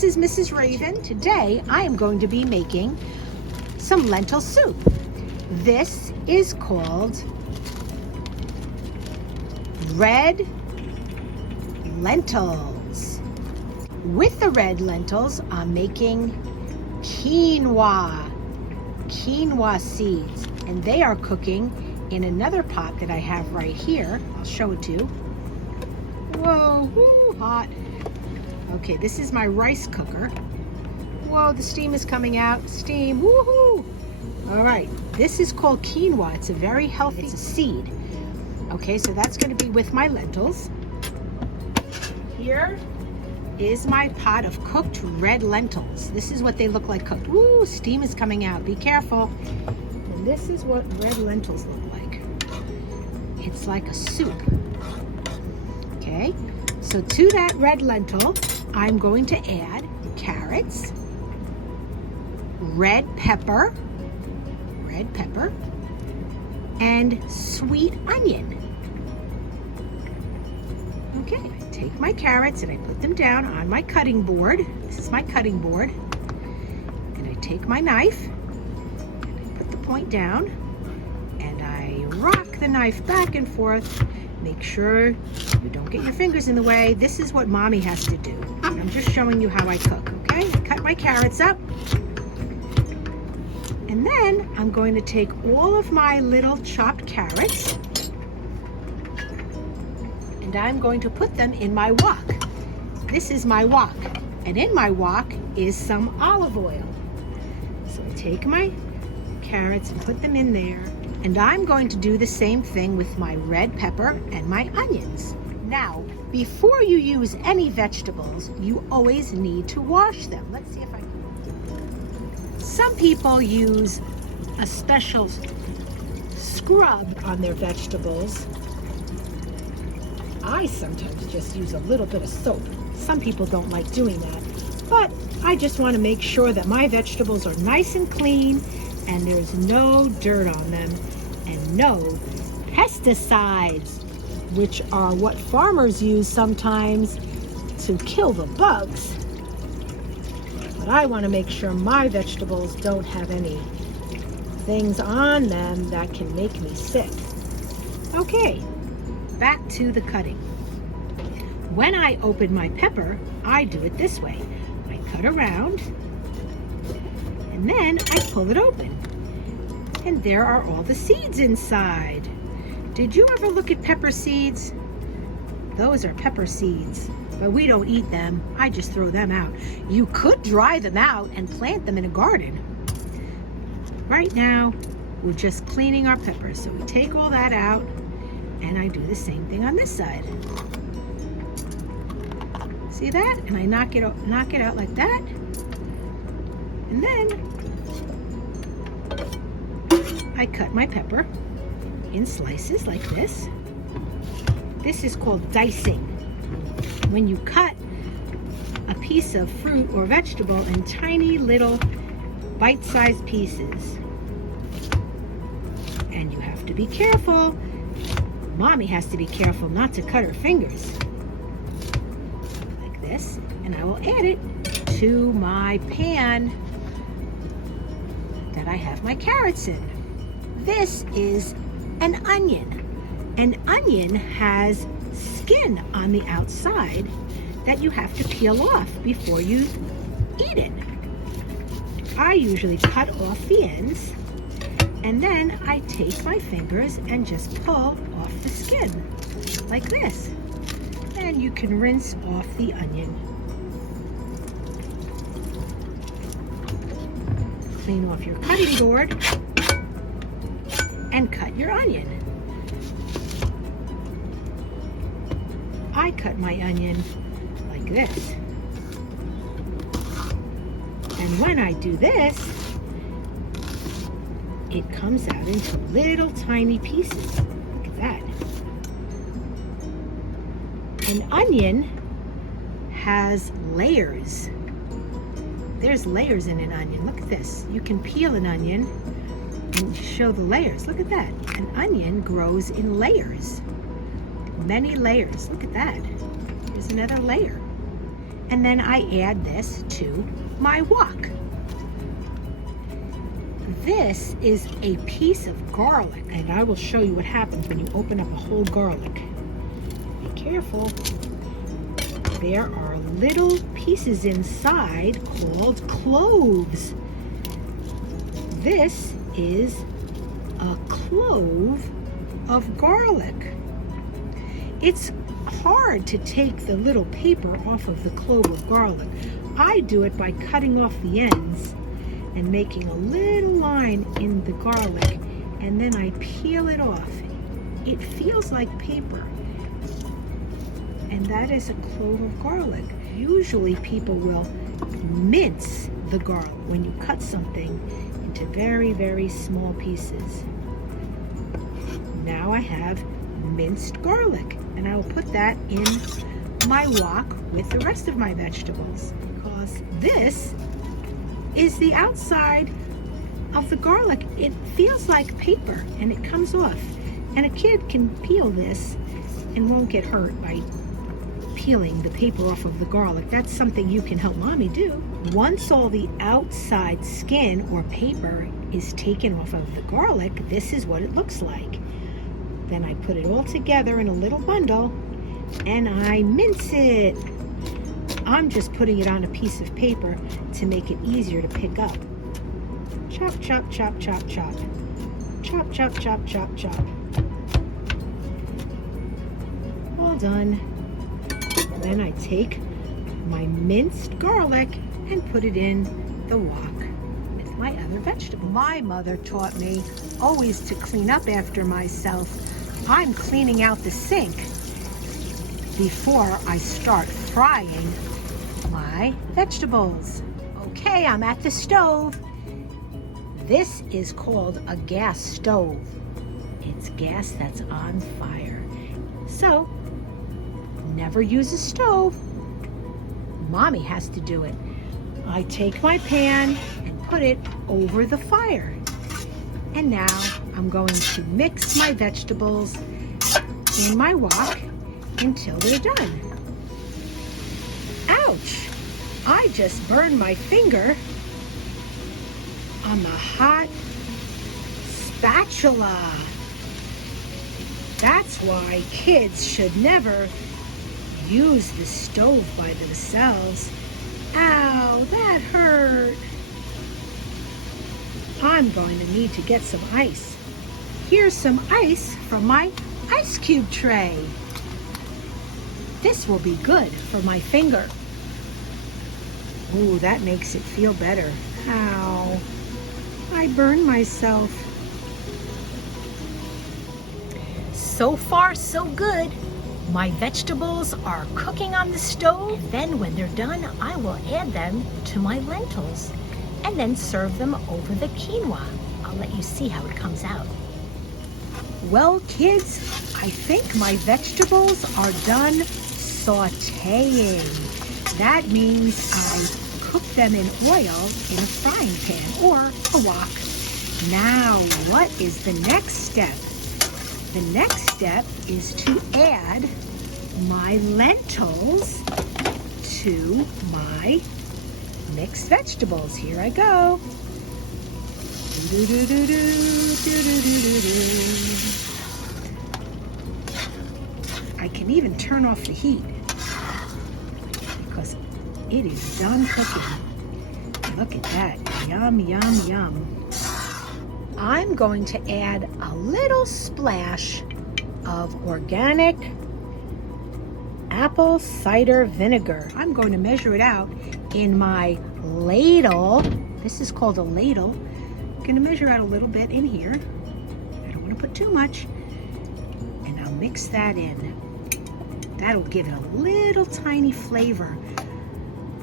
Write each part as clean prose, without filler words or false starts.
this is Mrs. Raven. Today I am going to be making some lentil soup. This is called red lentils. With the red lentils, I'm making quinoa seeds, and they are cooking in another pot that I have right here. I'll show it to you. Whoa, woo, hot. Okay, this is my rice cooker. Whoa, the steam is coming out. Steam, woohoo! All right, this is called quinoa. It's a very healthy, it's a seed. Okay, so that's going to be with my lentils. Here is my pot of cooked red lentils. This is what they look like cooked. Woo, steam is coming out. Be careful. And this is what red lentils look like. It's like a soup. Okay, so to that red lentil, I'm going to add carrots, red pepper, and sweet onion. Okay, I take my carrots and I put them down on my cutting board. This is my cutting board. And I take my knife, and I put the point down, and I rock the knife back and forth. Make sure you don't get your fingers in the way. This is what mommy has to do. I'm just showing you how I cook, okay? I cut my carrots up. And then I'm going to take all of my little chopped carrots and I'm going to put them in my wok. This is my wok. And in my wok is some olive oil. So I take my carrots and put them in there. And I'm going to do the same thing with my red pepper and my onions. Now, before you use any vegetables, you always need to wash them. Let's see if I can. Some people use a special scrub on their vegetables. I sometimes just use a little bit of soap. Some people don't like doing that. But I just want to make sure that my vegetables are nice and clean and there's no dirt on them and no pesticides, which are what farmers use sometimes to kill the bugs. But I want to make sure my vegetables don't have any things on them that can make me sick. Okay, back to the cutting. When I open my pepper, I do it this way. I cut around and then I pull it open. And there are all the seeds inside. Did you ever look at pepper seeds? Those are pepper seeds, but we don't eat them. I just throw them out. You could dry them out and plant them in a garden. Right now, we're just cleaning our peppers. So we take all that out and I do the same thing on this side. See that? And I knock it out like that. And then I cut my pepper in slices like this. This is called dicing. When you cut a piece of fruit or vegetable in tiny little bite-sized pieces. And you have to be careful. Mommy has to be careful not to cut her fingers. Like this. And I will add it to my pan that I have my carrots in. This is an onion. An onion has skin on the outside that you have to peel off before you eat it. I usually cut off the ends and then I take my fingers and just pull off the skin like this. And you can rinse off the onion. Clean off your cutting board and cut your onion. I cut my onion like this. And when I do this, it comes out into little tiny pieces. Look at that. An onion has layers. There's layers in an onion. Look at this. You can peel an onion and show the layers. Look at that. An onion grows in layers. Many layers. Look at that. Here's another layer. And then I add this to my wok. This is a piece of garlic, and I will show you what happens when you open up a whole garlic. Be careful. There are little pieces inside called cloves. This is a clove of garlic. It's hard to take the little paper off of the clove of garlic. I do it by cutting off the ends and making a little line in the garlic, and then I peel it off. It feels like paper, and that is a clove of garlic. Usually people will mince the garlic when you cut something into very, very small pieces. Now I have minced garlic, and I will put that in my wok with the rest of my vegetables, because this is the outside of the garlic. It feels like paper and it comes off, and a kid can peel this and won't get hurt by peeling the paper off of the garlic. That's something you can help mommy do. Once all the outside skin or paper is taken off of the garlic, this is what it looks like. Then I put it all together in a little bundle and I mince it. I'm just putting it on a piece of paper to make it easier to pick up. Chop, chop, chop, chop, chop. Chop, chop, chop, chop, chop. All done. Then I take my minced garlic and put it in the wok with my other vegetables. My mother taught me always to clean up after myself. I'm cleaning out the sink before I start frying my vegetables. Okay, I'm at the stove. This is called a gas stove. It's gas that's on fire. So, never use a stove. Mommy has to do it. I take my pan and put it over the fire. And now I'm going to mix my vegetables in my wok until they're done. Ouch! I just burned my finger on the hot spatula. That's why kids should never use the stove by themselves. Ow, that hurt. I'm going to need to get some ice. Here's some ice from my ice cube tray. This will be good for my finger. Ooh, that makes it feel better. Ow, I burned myself. So far, so good. My vegetables are cooking on the stove. And then when they're done, I will add them to my lentils and then serve them over the quinoa. I'll let you see how it comes out. Well, kids, I think my vegetables are done sauteing. That means I cook them in oil in a frying pan or a wok. Now, what is the next step? The next step is to add my lentils to my mixed vegetables. Here I go. I can even turn off the heat because it is done cooking. Look at that. Yum, yum, yum. I'm going to add a little splash of organic apple cider vinegar. I'm going to measure it out in my ladle. This is called a ladle. I'm going to measure out a little bit in here. I don't want to put too much. And I'll mix that in. That'll give it a little tiny flavor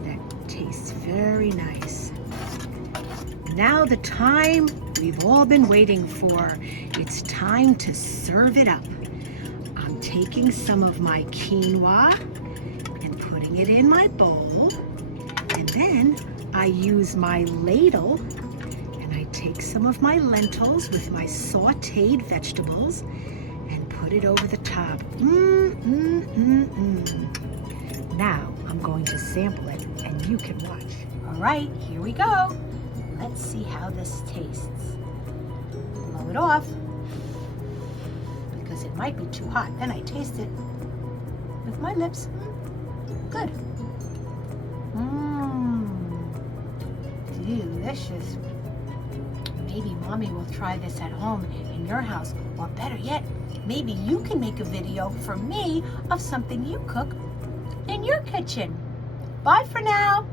that tastes very nice. Now the time we've all been waiting for. It's time to serve it up. I'm taking some of my quinoa and putting it in my bowl. And then I use my ladle and I take some of my lentils with my sauteed vegetables and put it over the top. Now I'm going to sample it and you can watch. All right, here we go. Let's see how this tastes. Blow it off because it might be too hot. Then I taste it with my lips. Good. Delicious. Maybe Mommy will try this at home in your house, or better yet, maybe you can make a video for me of something you cook in your kitchen. Bye for now.